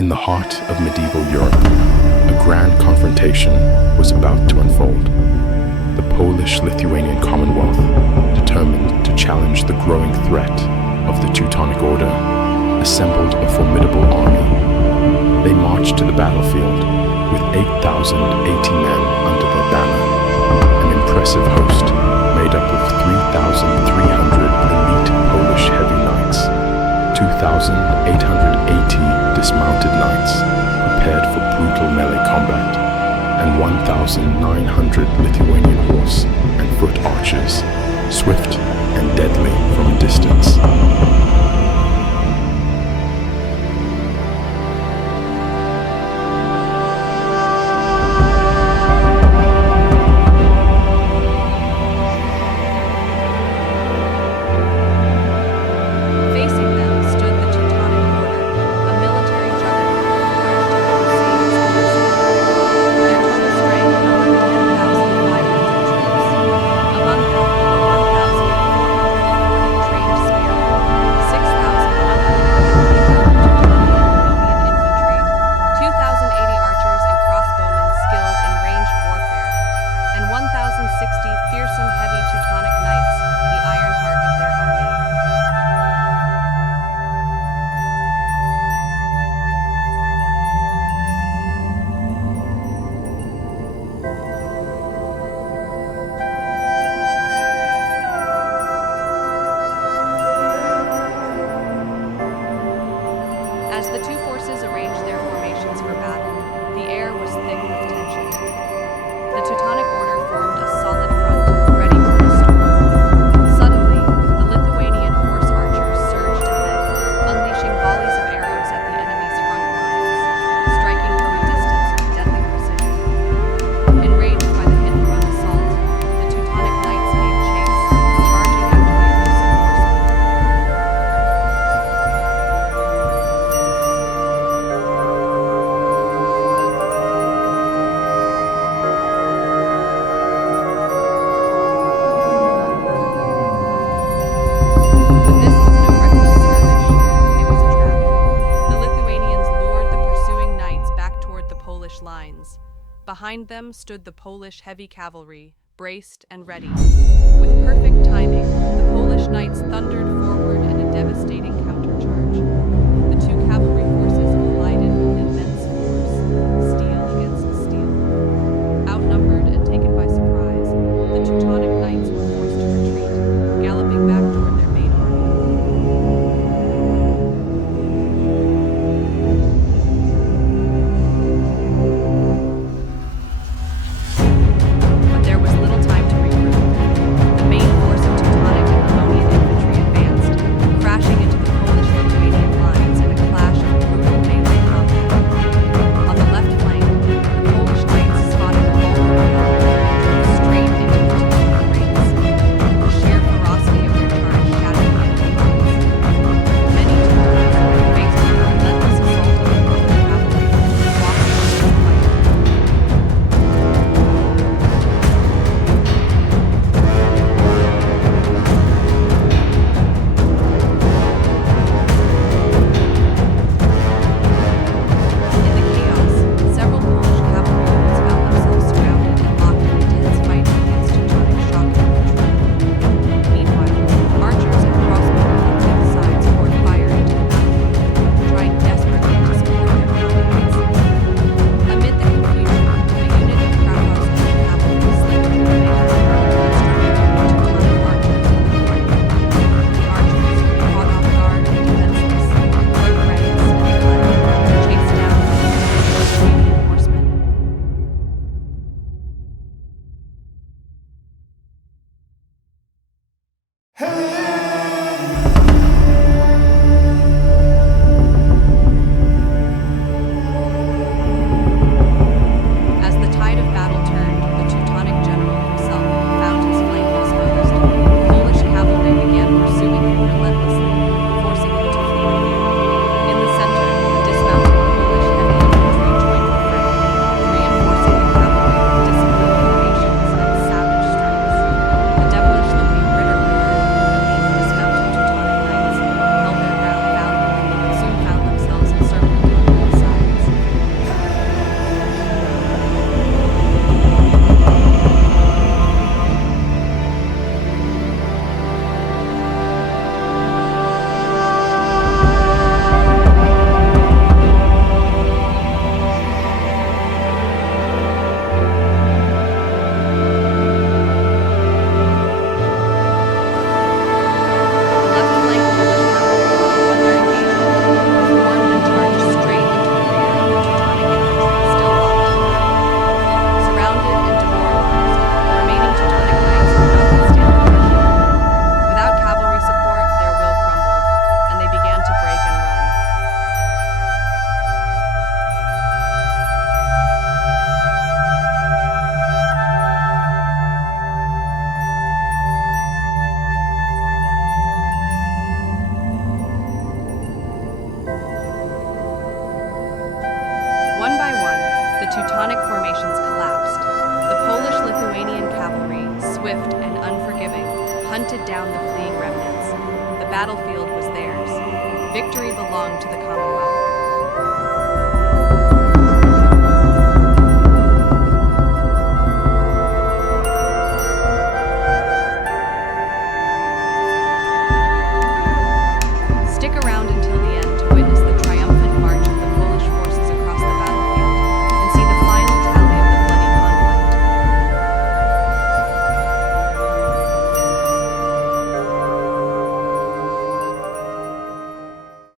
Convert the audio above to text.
In the heart of medieval Europe, a grand confrontation was about to unfold. The Polish-Lithuanian Commonwealth, determined to challenge the growing threat of the Teutonic Order, assembled a formidable army. They marched to the battlefield with 8,080 men under their banner, an impressive host made up of 3,300 elite Polish heavy knights, 2,880 dismounted knights prepared for brutal melee combat, and 1,900 Lithuanian horse and foot archers, swift and deadly from a distance. Facing them stood the Teutonic Order, a military juggernaut forged in crusades and massacres. Their total strength numbered 10,500 troops. Among them were 1,440 trained spearmen, 6,150 Teutonic infantry, 2,080 archers and crossbowmen skilled in ranged warfare, and 1,060 fearsome heavy Teutonic knights, the iron heart of their army. As the two forces arranged their formations for battle, the air was thick with tension. The Teutonic Order formed a solid front, ready for the storm. Suddenly, the Lithuanian horse archers surged ahead, unleashing volleys of arrows at the enemy's front lines, striking from a distance with deadly precision. Enraged by the hit-and-run assault, the Teutonic knights gave chase, charging after the elusive horsemen. But this was no reckless skirmish. It was a trap. The Lithuanians lured the pursuing knights back toward the Polish lines. Behind them stood the Polish heavy cavalry, braced and ready. With perfect timing, the Polish knights thundered forward in a devastating countercharge. The two cavalry forces collided with immense force, steel against steel. Outnumbered and taken by surprise, the Teutonic knights were forced to retreat, galloping back toward their main army. But there was little time to regroup. The main force of Teutonic and Livonian infantry advanced, Teutonic formations collapsed. The Polish-Lithuanian cavalry, swift and unforgiving, hunted down the fleeing remnants. The battlefield was theirs. Victory belonged to the Commonwealth.